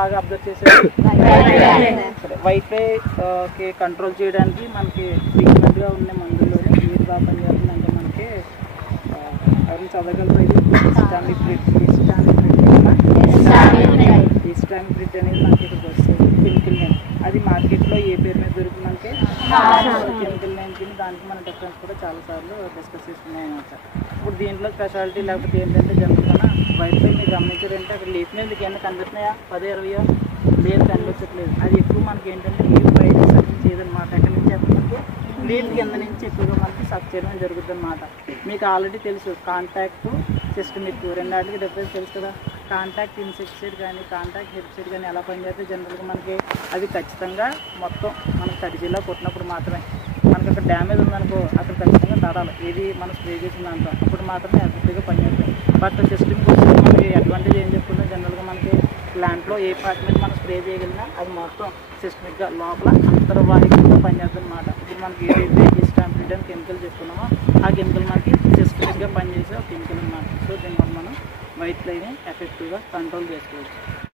బాగా అబ్జర్వ్ చేశారు. White fly control చేయడానికి మనకి ట్రీట్మెంట్గా ఉన్న మందుల్లోనే ఏది బాగా పనిచేస్తుందంటే మనకి ఎవరైనా చదవగలరు. ఇది ఇస్టామిప్రిడ్ అనేది మనకి ఇక్కడికి వస్తుంది. కెమికల్ నేమ్ అది మార్కెట్లో ఏ పేరు మీద దొరుకుతుందంటే కెమికల్ నేమ్ కింద. దానికి మన డిఫరెన్స్ కూడా చాలాసార్లు డిస్కస్ చేసుకున్నాం అనమాట. ఇప్పుడు దీంట్లో స్పెషాలిటీ లేకపోతే ఏంటంటే జనరల్గా వైట్ ఫ్లై మీరు గమనించారంటే అక్కడ లీఫ్ మీద మీకు ఏమైనా కనిపిస్తున్నాయా 10-20 లేదు కనిపించట్లేదు. అది ఎక్కువ మనకి ఏంటంటే లీఫ్ బయట సక్ చేయదన్నమాట. ఎక్కడి నుంచి మనకి లీఫ్ కింద నుంచి ఎక్కువగా మనకి సక్ చేయడం జరుగుతుంది అనమాట. మీకు ఆల్రెడీ తెలుసు కాంటాక్ట్ సిస్టమిక్ రెండాటికి డిఫరెన్స్ తెలుసు కదా. కాంటాక్ట్ ఇన్సెక్టిసైడ్ కానీ కాంటాక్ట్ హెర్బిసైడ్ కానీ ఎలా పనిచేస్తే జనరల్గా మనకి అది ఖచ్చితంగా మొత్తం మనకు తడిజిల్లా కొట్టినప్పుడు మాత్రమే మనకి అక్కడ డ్యామేజ్ ఉందనుకో అక్కడ ఖచ్చితంగా తడాలి. ఏది మనం స్ప్రే చేసిన దాంట్లో అప్పుడు మాత్రమే ఎఫెక్టివ్గా పనిచేస్తాయి. బట్ సిస్టమ్కి వచ్చి మనకి అడ్వాంటేజ్ ఏం చెప్పుకుంటే జనరల్గా మనకి ప్లాంట్లో ఏ పార్ట్ మీద మనం స్ప్రే చేయగలిగినా అది మొత్తం సిస్టమిక్గా లోపల అంతర్వాహికంగా పనిచేస్తుంది అనమాట. ఇప్పుడు మనకి ఏదైతే ఇస్టామిప్రిడ్ అని కెమికల్ చెప్పుకున్నామో ఆ కెమికల్ మనకి సిస్టమిక్గా పనిచేసే ఒక కెమికల్ అనమాట. సో దీనివల్ల మనం వైట్ ఫ్లైని ఎఫెక్టివ్గా కంట్రోల్ చేసుకోవచ్చు.